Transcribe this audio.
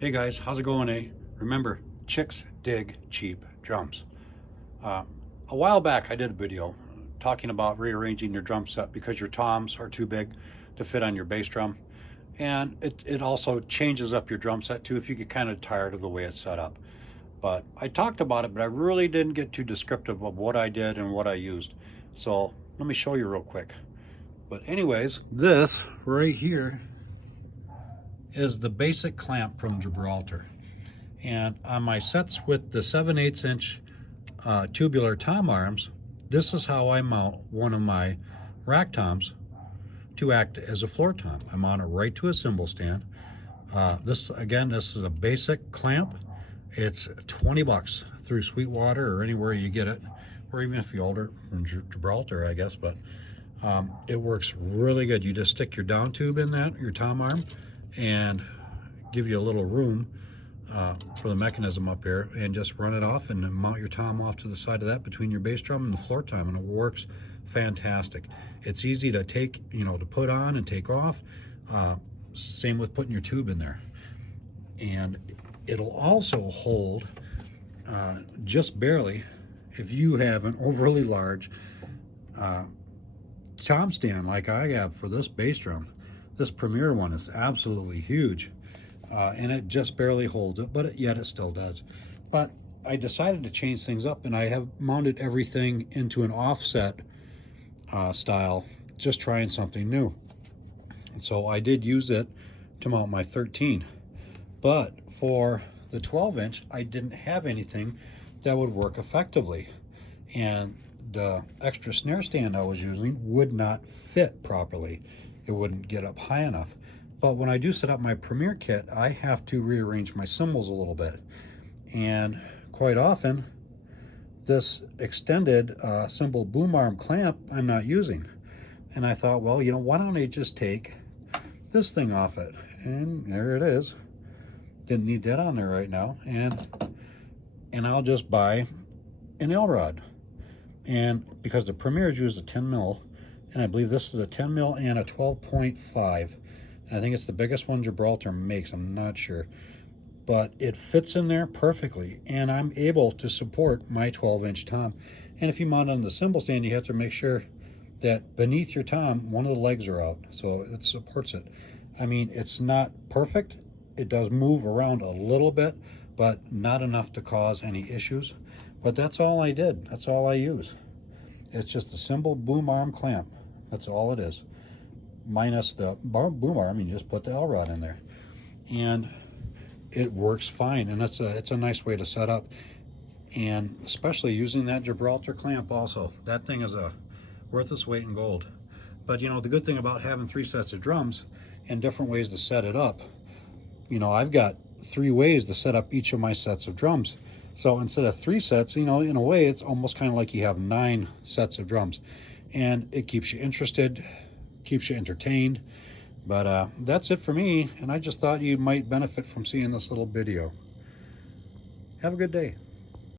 Hey guys, how's it going, eh? Remember, chicks dig cheap drums. Uh, a while back I did a video talking about rearranging your drum set because your toms are too big to fit on your bass drum. And it also changes up your drum set too if you get kind of tired of the way it's set up. But I talked about it, but I really didn't get too descriptive of what I did and what I used. So let me show you real quick. But anyways, this right here is the basic clamp from Gibraltar. And on my sets with the 7/8 inch tubular tom arms, this is how I mount one of my rack toms to act as a floor tom. I mount it right to a cymbal stand. This is a basic clamp. It's 20 bucks through Sweetwater or anywhere you get it, or even if you order it from Gibraltar, I guess. But it works really good. You just stick your down tube in that, your tom arm, and give you a little room for the mechanism up here, and just run it off and mount your tom off to the side of that between your bass drum and the floor tom, and it works fantastic. It's easy to take, to put on and take off. Same with putting your tube in there. And it'll also hold just barely if you have an overly large tom stand like I have for this bass drum. This Premier one is absolutely huge. And it just barely holds it, but yet it still does. But I decided to change things up, and I have mounted everything into an offset style, just trying something new. And so I did use it to mount my 13, but for the 12 inch I didn't have anything that would work effectively, and the extra snare stand I was using would not fit properly. It wouldn't get up high enough. But when I do set up my Premier kit, I have to rearrange my cymbals a little bit. And quite often, this extended cymbal boom arm clamp I'm not using. And I thought, well, why don't I just take this thing off it? And there it is. Didn't need that on there right now. And I'll just buy an L rod. And because the Premier's used a 10 mil, and I believe this is a 10 mil and a 12.5. I think it's the biggest one Gibraltar makes, I'm not sure. But it fits in there perfectly, and I'm able to support my 12-inch tom. And if you mount on the cymbal stand, you have to make sure that beneath your tom, one of the legs are out, so it supports it. I mean, it's not perfect. It does move around a little bit, but not enough to cause any issues. But that's all I did. That's all I use. It's just a cymbal boom arm clamp. That's all it is. Minus the boom arm, you just put the L rod in there, and it works fine. And it's a nice way to set up, and especially using that Gibraltar clamp. Also, that thing is worth its weight in gold. But the good thing about having 3 sets of drums and different ways to set it up, I've got 3 ways to set up each of my sets of drums. So instead of 3 sets, in a way, it's almost kind of like you have 9 sets of drums, and it keeps you interested, keeps you entertained. But that's it for me, and I just thought you might benefit from seeing this little video. Have a good day.